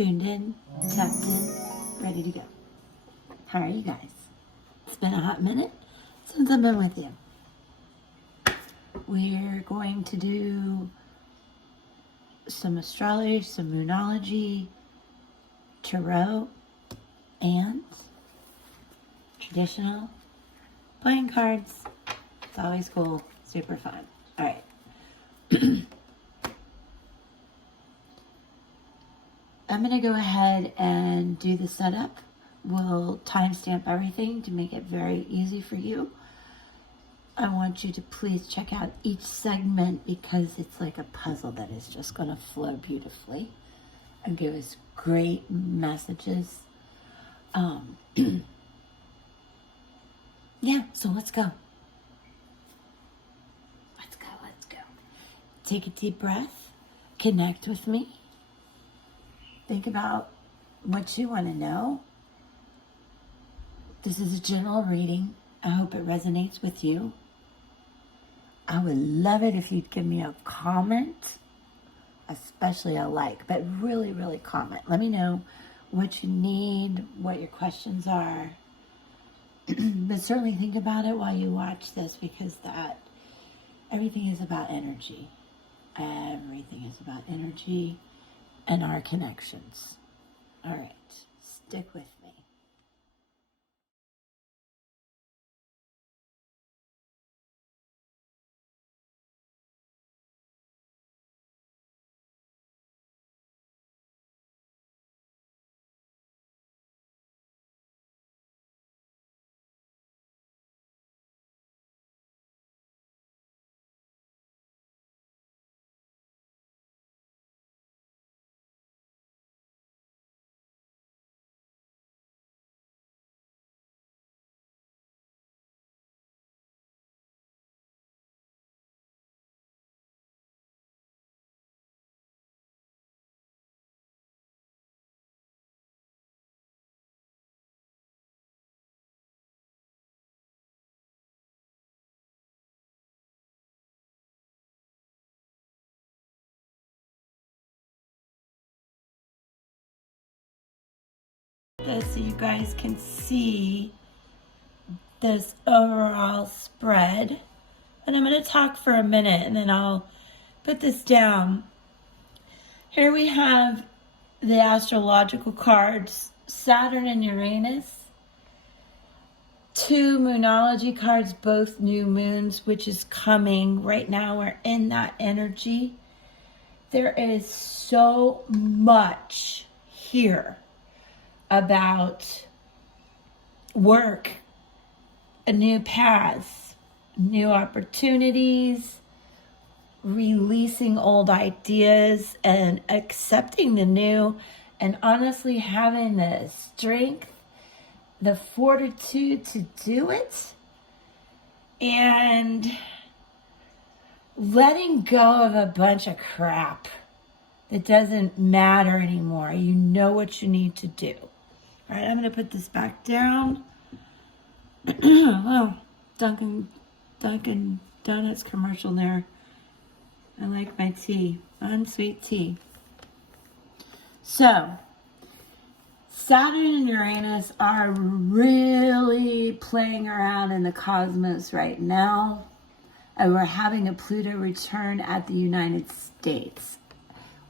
tuned in, tapped in, ready to go. How are you guys? It's been a hot minute since I've been with you. We're going to do some astrology, some moonology, tarot, and traditional playing cards. It's always cool, super fun. All right. I'm going to go ahead and do the setup. We'll timestamp everything to make it very easy for you. I want you to please check out each segment because it's like a puzzle that is just going to flow beautifully and give us great messages. Yeah, so let's go. Let's go. Take a deep breath. Connect with me. Think about what you want to know. This is a general reading. I hope it resonates with you. I would love it if you'd give me a comment, especially a like, but really, really comment. Let me know what you need, what your questions are. But certainly think about it while you watch this because everything is about energy. Everything is about energy and our connections. All right, stick with me. This so you guys can see this overall spread. And I'm going to talk for a minute and then I'll put this down. Here we have the astrological cards, Saturn and Uranus. 2 moonology cards, both new moons, which is coming. Right now we're in that energy. There is so much here about work, a new paths, new opportunities, releasing old ideas and accepting the new, and honestly having the strength, the fortitude to do it, and letting go of a bunch of crap that doesn't matter anymore. You know what you need to do. All right, I'm going to put this back down. Oh, Dunkin' Donuts commercial there. I like my tea, unsweet tea. So, Saturn and Uranus are really playing around in the cosmos right now. And we're having a Pluto return at the United States.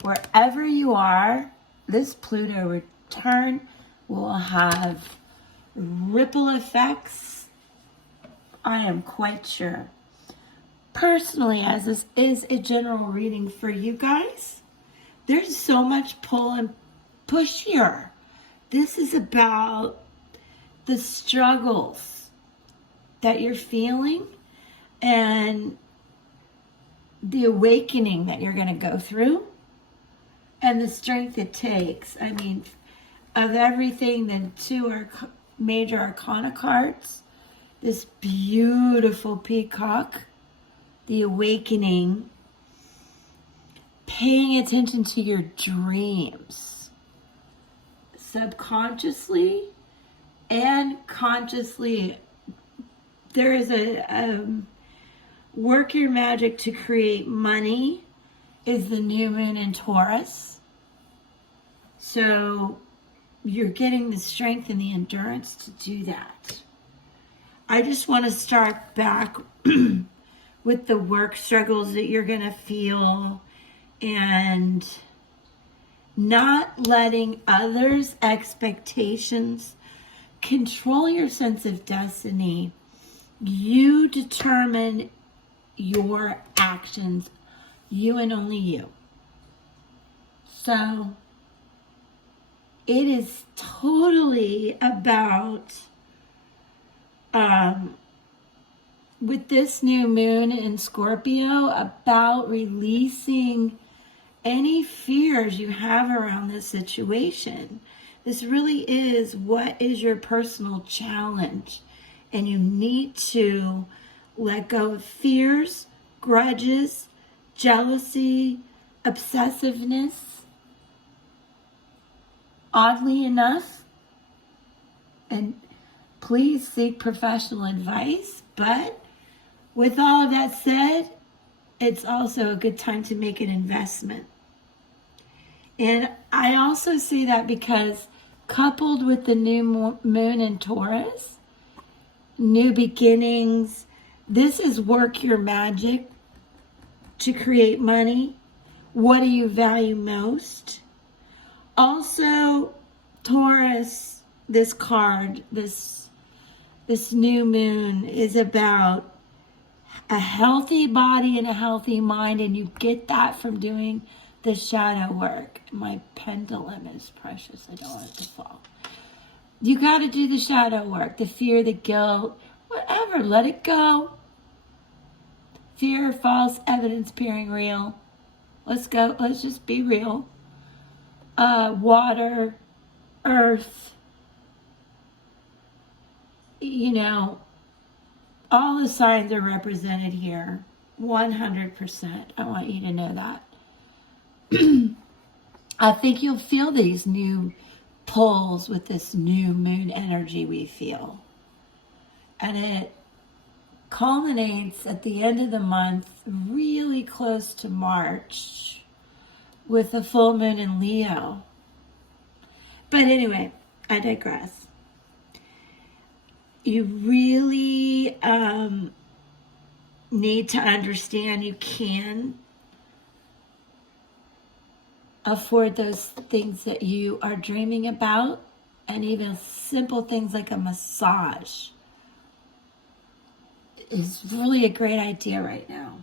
Wherever you are, this Pluto return will have ripple effects. I am quite sure. Personally, as this is a general reading for you guys, there's so much pull and push here. This is about the struggles that you're feeling and the awakening that you're going to go through and the strength it takes. I mean, of everything, the 2 major arcana cards, this beautiful peacock, the awakening, paying attention to your dreams, subconsciously and consciously. There is a work your magic to create money is the new moon in Taurus. So you're getting the strength and the endurance to do that. I just want to start back with the work struggles that you're going to feel and not letting others' expectations control your sense of destiny. You determine your actions, you and only you. So it is totally about, with this new moon in Scorpio, about releasing any fears you have around this situation. This really is, what is your personal challenge? And you need to let go of fears, grudges, jealousy, obsessiveness. Oddly enough, and please seek professional advice, but with all of that said, it's also a good time to make an investment. And I also see that because coupled with the new moon in Taurus, new beginnings, this is work your magic to create money. What do you value most? Also, Taurus, this card, this new moon is about a healthy body and a healthy mind, and you get that from doing the shadow work. My pendulum is precious. I don't want it to fall. You got to do the shadow work, the fear, the guilt, whatever. Let it go. Fear, false evidence appearing real. Let's go. Let's just be real. Water, earth, you know, all the signs are represented here. 100%. I want you to know that. I think you'll feel these new pulls with this new moon energy we feel. And it culminates at the end of the month, really close to March, with a full moon in Leo. But anyway, I digress. You really need to understand you can afford those things that you are dreaming about, and even simple things like a massage is really a great idea right now.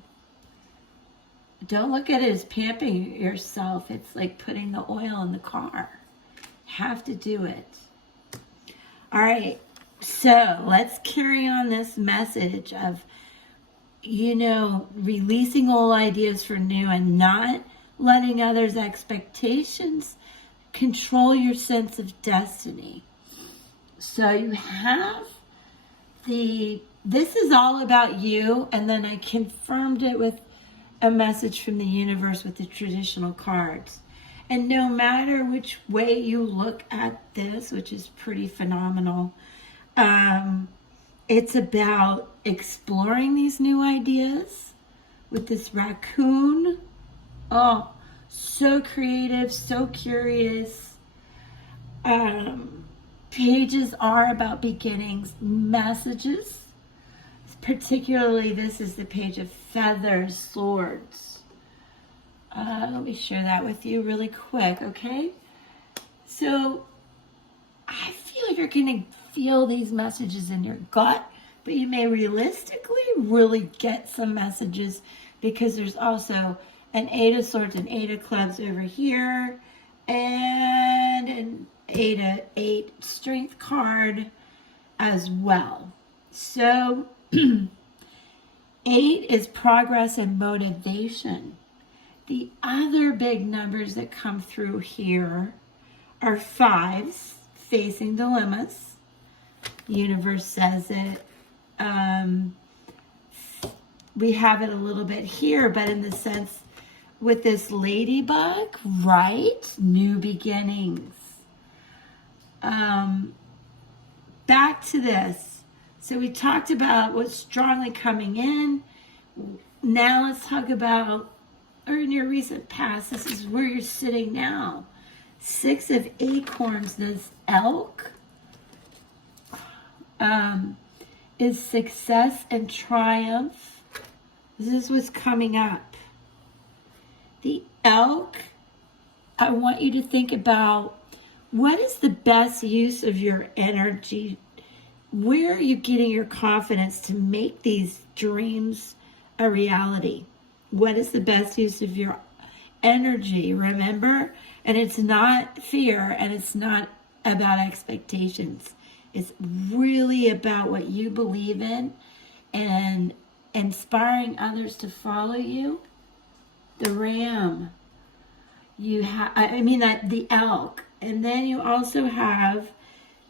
Don't look at it as pampering yourself. It's like putting the oil in the car. Have to do it. All right. So let's carry on this message of, releasing old ideas for new and not letting others' expectations control your sense of destiny. So you have this is all about you, and then I confirmed it with a message from the universe with the traditional cards. And no matter which way you look at this, which is pretty phenomenal, it's about exploring these new ideas with this raccoon. Oh, so creative, so curious. Pages are about beginnings, messages. Particularly, this is the page of feathers, swords. Let me share that with you really quick, okay? So, I feel you're going to feel these messages in your gut, but you may realistically really get some messages because there's also an 8 of Swords and 8 of Clubs over here, and an 8 Strength card as well. So, 8 is progress and motivation. The other big numbers that come through here are 5s, facing dilemmas. Universe says it. We have it a little bit here, but in the sense with this ladybug, right? New beginnings. Back to this. So we talked about what's strongly coming in. Now let's talk about, or in your recent past, this is where you're sitting now. Six of Acorns, this elk, is success and triumph. This is what's coming up. The elk, I want you to think about what is the best use of your energy. Where are you getting your confidence to make these dreams a reality? What is the best use of your energy? Remember? And it's not fear, and it's not about expectations. It's really about what you believe in and inspiring others to follow you. The ram, the elk, and then you also have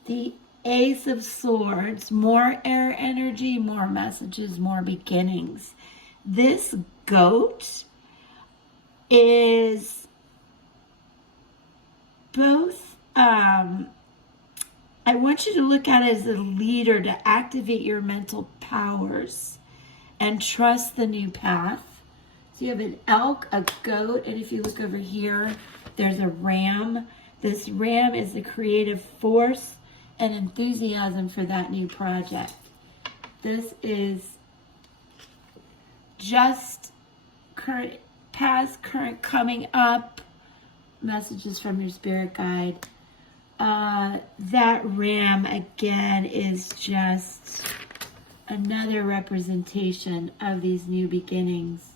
the Ace of Swords, more air energy, more messages, more beginnings. This goat is both, I want you to look at it as a leader to activate your mental powers and trust the new path. So you have an elk, a goat, and if you look over here, there's a ram. This ram is the creative force and enthusiasm for that new project. This is just current, past, current, coming up, messages from your spirit guide. That ram, again, is just another representation of these new beginnings.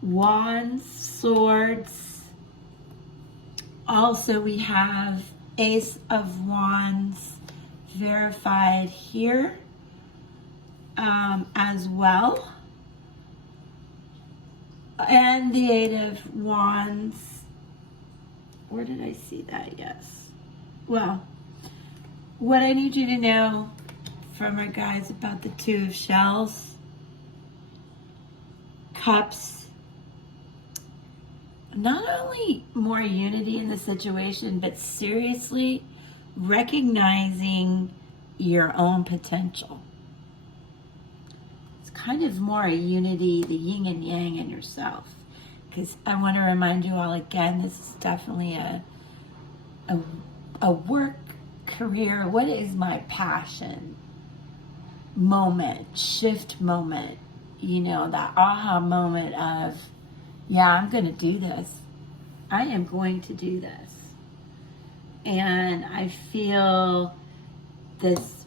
Wands, swords. Also, we have Ace of Wands verified here as well. And the Eight of Wands. Where did I see that? Yes. Well, what I need you to know from our guides about the Two of Shells, Cups, not only more unity in the situation, but seriously recognizing your own potential. It's kind of more a unity, the yin and yang in yourself. Because I want to remind you all again, this is definitely a work career. What is my passion? Moment, shift moment. You know, that aha moment of, yeah, I'm going to do this. I am going to do this. And I feel this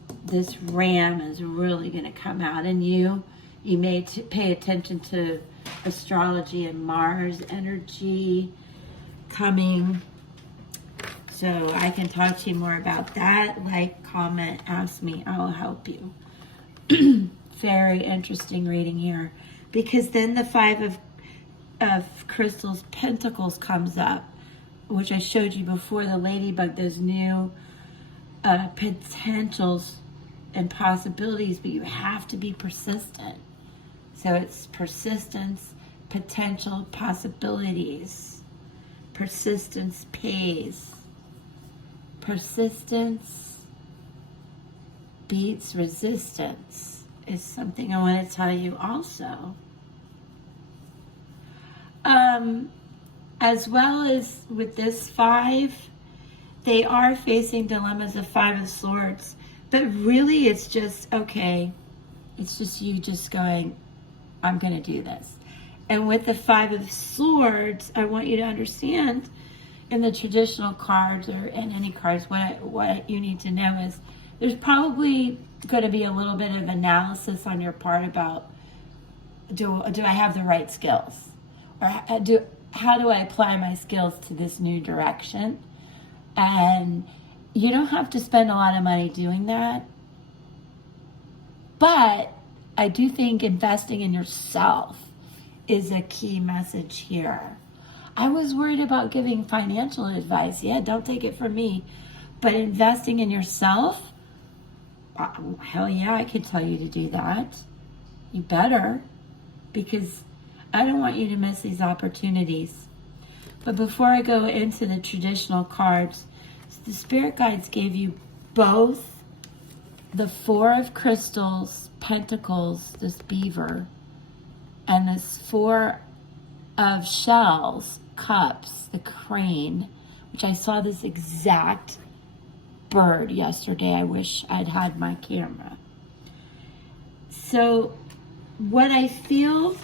ram is really going to come out in you. You may pay attention to astrology and Mars energy coming. So I can talk to you more about that. Like, comment, ask me. I will help you. Very interesting reading here. Because then the Five of Crystals, Pentacles comes up, which I showed you before, the ladybug, those new potentials and possibilities, but you have to be persistent. So it's persistence, potential, possibilities. Persistence pays. Persistence beats resistance is something I want to tell you also. As well as with this five, they are facing dilemmas of Five of Swords, but really it's just, okay, it's just you just going, I'm going to do this. And with the Five of Swords, I want you to understand in the traditional cards or in any cards, what you need to know is there's probably going to be a little bit of analysis on your part about, do I have the right skills? Or how do I apply my skills to this new direction? And you don't have to spend a lot of money doing that. But I do think investing in yourself is a key message here. I was worried about giving financial advice. Yeah, don't take it from me. But investing in yourself, hell yeah, I could tell you to do that. You better, because I don't want you to miss these opportunities. But before I go into the traditional cards, the Spirit Guides gave you both the Four of Crystals, Pentacles, this beaver, and this Four of shells, cups, the crane, which I saw this exact bird yesterday. I wish I'd had my camera. So what I feel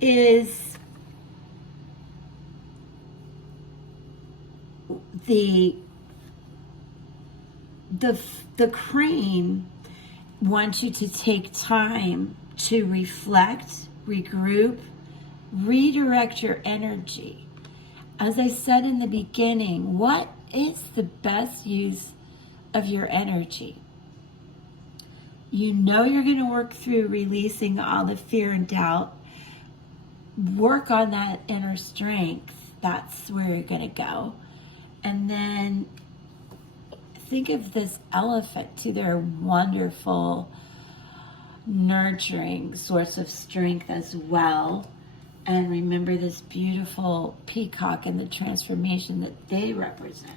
is the crane wants you to take time to reflect, regroup, redirect your energy. As I said in the beginning, what is the best use of your energy? You know you're going to work through releasing all the fear and doubt. Work on that inner strength. That's where you're going to go. And then think of this elephant to their wonderful, nurturing source of strength as well. And remember this beautiful peacock and the transformation that they represent.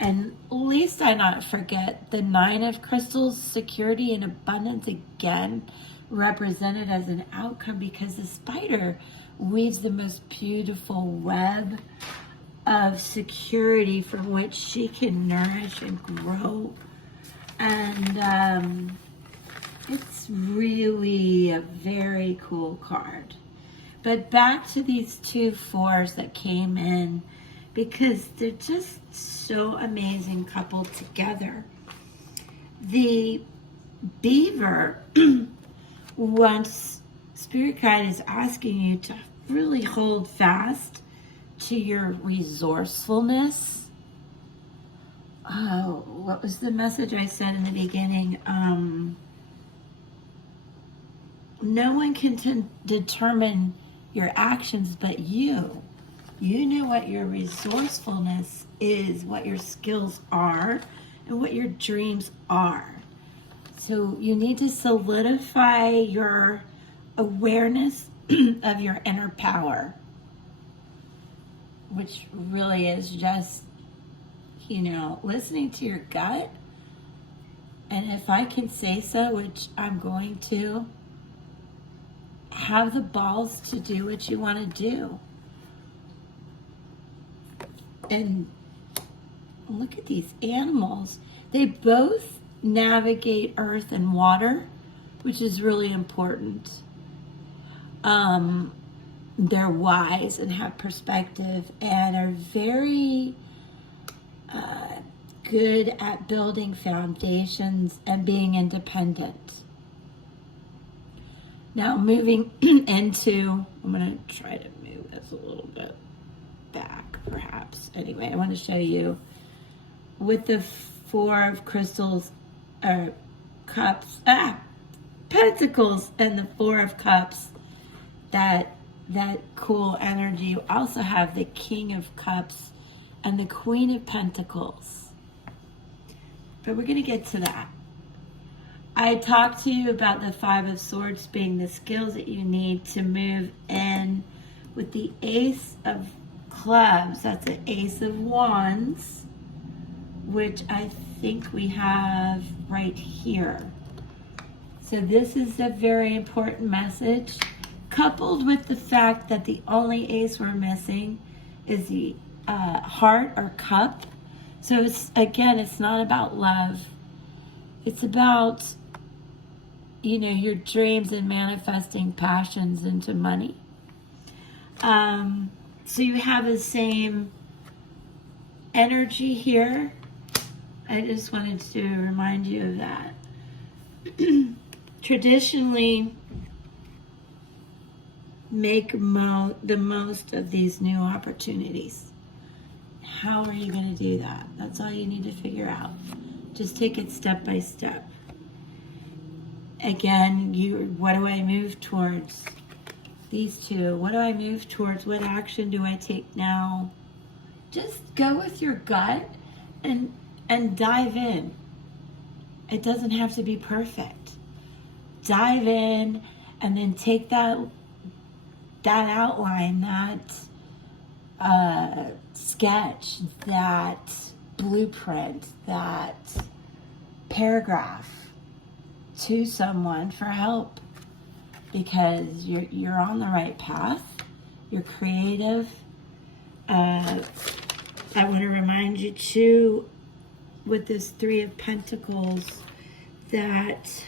And least I not forget the 9 of crystals, security and abundance, again represented as an outcome, because the spider weaves the most beautiful web of security from which she can nourish and grow. And it's really a very cool card. But back to these 2 4s that came in, because they're just so amazing coupled together. The beaver, once Spirit Guide is asking you to really hold fast to your resourcefulness. Oh, what was the message I said in the beginning? No one can determine your actions but you. You know what your resourcefulness is, what your skills are, and what your dreams are. So you need to solidify your awareness of your inner power, which really is just, listening to your gut. And if I can say so, which I'm going to, have the balls to do what you want to do. And look at these animals. They both navigate earth and water, which is really important. They're wise and have perspective and are very good at building foundations and being independent. Now moving into, I'm going to try to move this a little bit back perhaps. Anyway, I want to show you with the 4 of crystals, pentacles, and the 4 of cups, that cool energy. You also have the King of Cups and the Queen of Pentacles. But we're going to get to that. I talked to you about the 5 of Swords being the skills that you need to move in with the Ace of Clubs. That's an Ace of Wands, which I think we have right here. So this is a very important message, coupled with the fact that the only ace we're missing is the heart or cup. So it's not about love. It's about, your dreams and manifesting passions into money. So you have the same energy here. I just wanted to remind you of that. Traditionally, make the most of these new opportunities. How are you going to do that? That's all you need to figure out. Just take it step by step. Again, what do I move towards? These 2. What do I move towards? What action do I take now? Just go with your gut and dive in. It doesn't have to be perfect. Dive in and then take that outline, that sketch, that blueprint, that paragraph to someone for help. because you're on the right path. You're creative. I want to remind you too, with this Three of Pentacles, that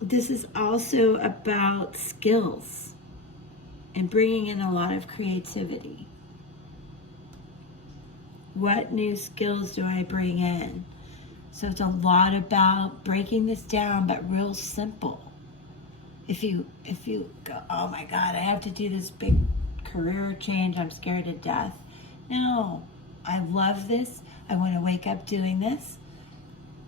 this is also about skills and bringing in a lot of creativity. What new skills do I bring in? So it's a lot about breaking this down, but real simple. If you go, oh my God, I have to do this big career change, I'm scared to death. No, I love this. I want to wake up doing this,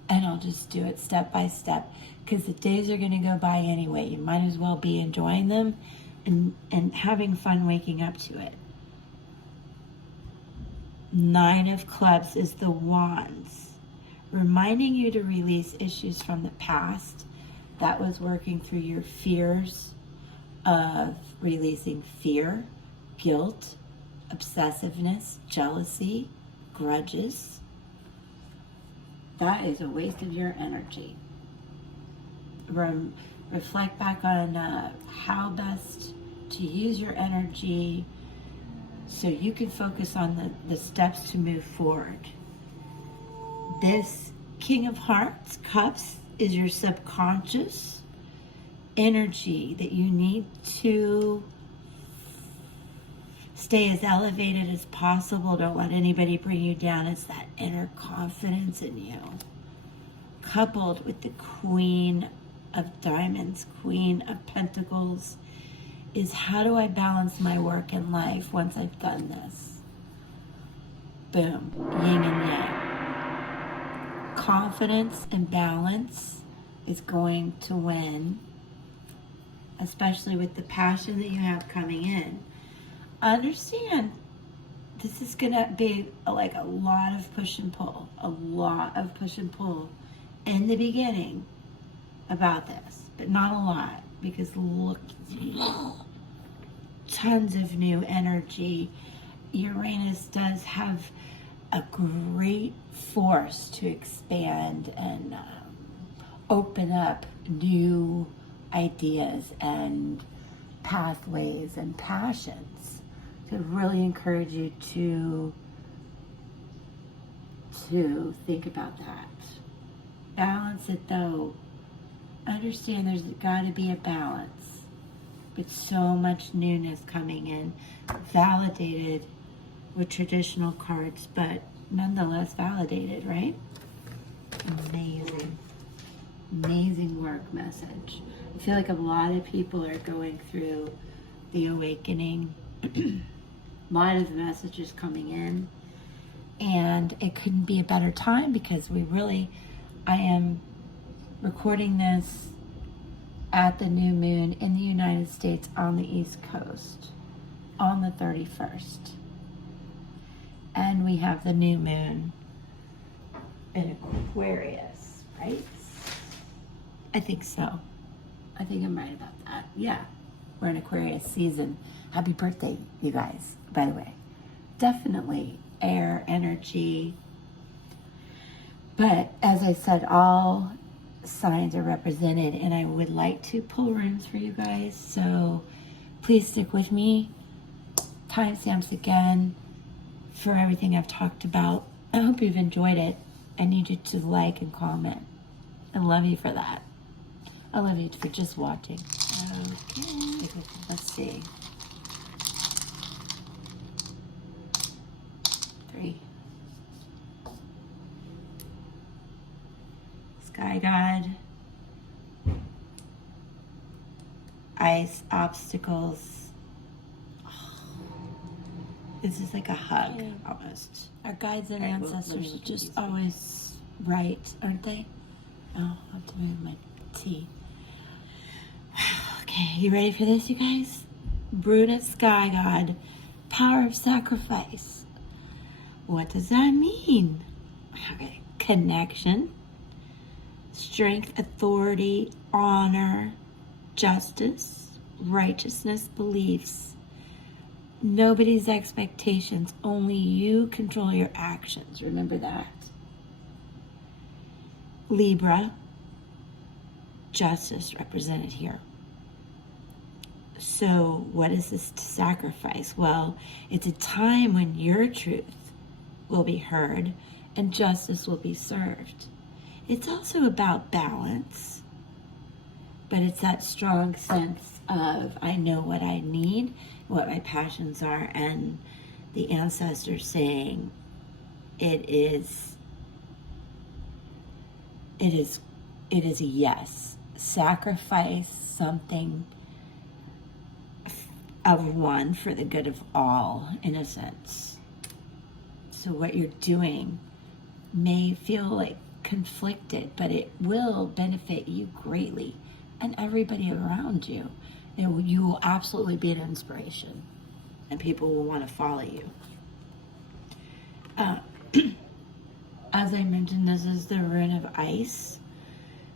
and I'll just do it step by step, because the days are going to go by anyway. You might as well be enjoying them and having fun waking up to it. Nine of Clubs is the Wands, reminding you to release issues from the past. That was working through your fears of releasing fear, guilt, obsessiveness, jealousy, grudges. That is a waste of your energy. Reflect back on how best to use your energy so you can focus on the steps to move forward. This King of Hearts, Cups, is your subconscious energy that you need to stay as elevated as possible. Don't let anybody bring you down. It's that inner confidence in you, coupled with the Queen of Diamonds, Queen of Pentacles, is how do I balance my work and life once I've done this? Boom, yin and yang. Confidence and balance is going to win, especially with the passion that you have coming in. Understand, this is going to be like a lot of push and pull, in the beginning about this, but not a lot, because look, tons of new energy. Uranus does have a great force to expand and open up new ideas and pathways and passions. So really encourage you to think about that. Balance it though. Understand there's got to be a balance. With so much newness coming in, validated with traditional cards, but nonetheless validated, right? Amazing. Amazing work message. I feel like a lot of people are going through the awakening. A lot of messages coming in. And it couldn't be a better time, because I am recording this at the new moon in the United States on the East Coast on the 31st. And we have the new moon in Aquarius, right? I think so. I think I'm right about that. Yeah, we're in Aquarius season. Happy birthday, you guys, by the way. Definitely air energy. But as I said, all signs are represented, and I would like to pull runes for you guys, so please stick with me. Timestamps again for everything I've talked about. I hope you've enjoyed it. I need you to like and comment. I love you for that. I love you for just watching. Okay, let's see. 3. Sky God, ice, obstacles. Oh, this is like a hug, almost. Our guides and ancestors are just always right, aren't they? Oh, I have to move my tea. Okay, you ready for this, you guys? Brunette Sky God, power of sacrifice. What does that mean? Okay, connection, strength, authority, honor, justice, righteousness, beliefs. Nobody's expectations, only you control your actions. Remember that. Libra, justice represented here. So what is this sacrifice? Well, it's a time when your truth will be heard and justice will be served. It's also about balance, but it's that strong sense of, I know what I need, what my passions are, and the ancestors saying it is a yes. Sacrifice something of one for the good of all, in a sense. So what you're doing may feel like conflicted, but it will benefit you greatly and everybody around you. You will absolutely be an inspiration, and people will want to follow you. As I mentioned, this is the rune of ice.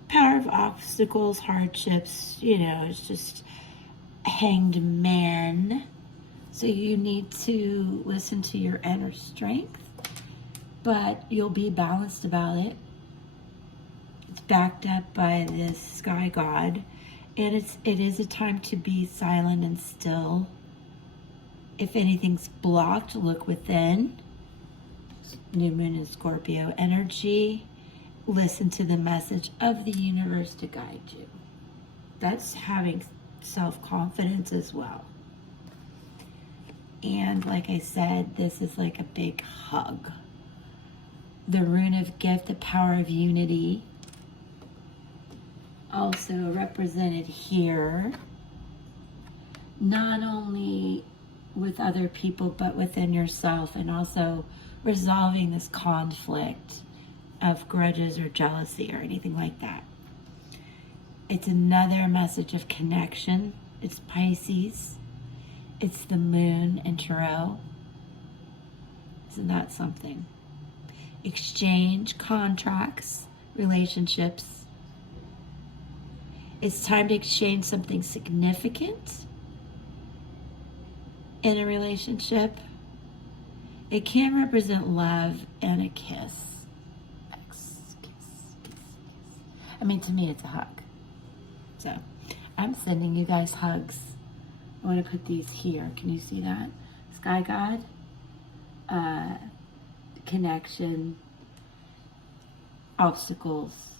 Power of obstacles, hardships, it's just hanged man. So you need to listen to your inner strength, but you'll be balanced about it. It's backed up by this sky god, and it is a time to be silent and still. If anything's blocked, look within. New moon in Scorpio energy. Listen to the message of the universe to guide you. That's having self-confidence as well. And like I said, this is like a big hug. The rune of gift, the power of unity, also represented here, not only with other people, but within yourself, and also resolving this conflict of grudges or jealousy or anything like that. It's another message of connection. It's Pisces. It's the moon in Tarot. Isn't that something? Exchange, contracts, relationships. It's time to exchange something significant in a relationship. It can represent love and a kiss. I mean, to me, it's a hug. So, I'm sending you guys hugs. I want to put these here. Can you see that? Sky God, connection, obstacles,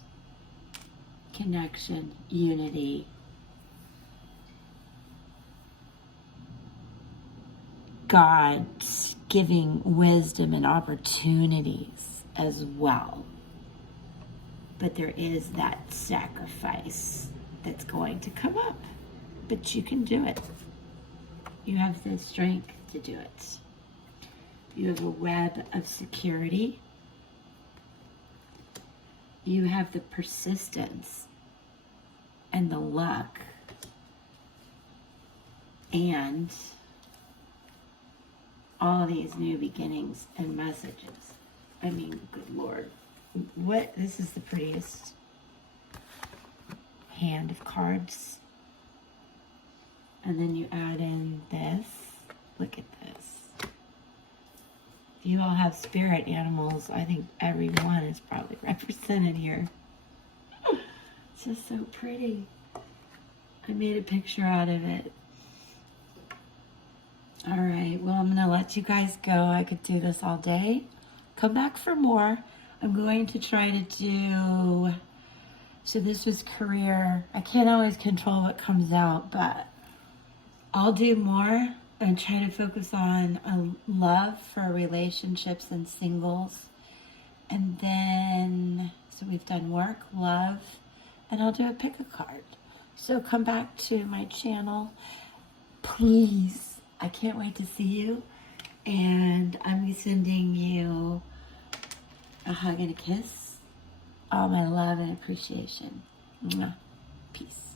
connection, unity, God's giving wisdom and opportunities as well. But there is that sacrifice that's going to come up. But you can do it. You have the strength to do it. You have a web of security. You have the persistence and the luck. And all these new beginnings and messages. I mean, good Lord. This is the prettiest hand of cards. And then you add in this. Look at this. If you all have spirit animals, I think every one is probably represented here. It's just so pretty. I made a picture out of it. All right, well, I'm going to let you guys go. I could do this all day. Come back for more. I'm going to try to do, so this was career. I can't always control what comes out, but I'll do more and try to focus on love for relationships and singles. And then, so we've done work, love, and I'll do a pick a card. So come back to my channel, please. I can't wait to see you. And I'm sending you a hug and a kiss. All my love and appreciation. Mwah. Peace.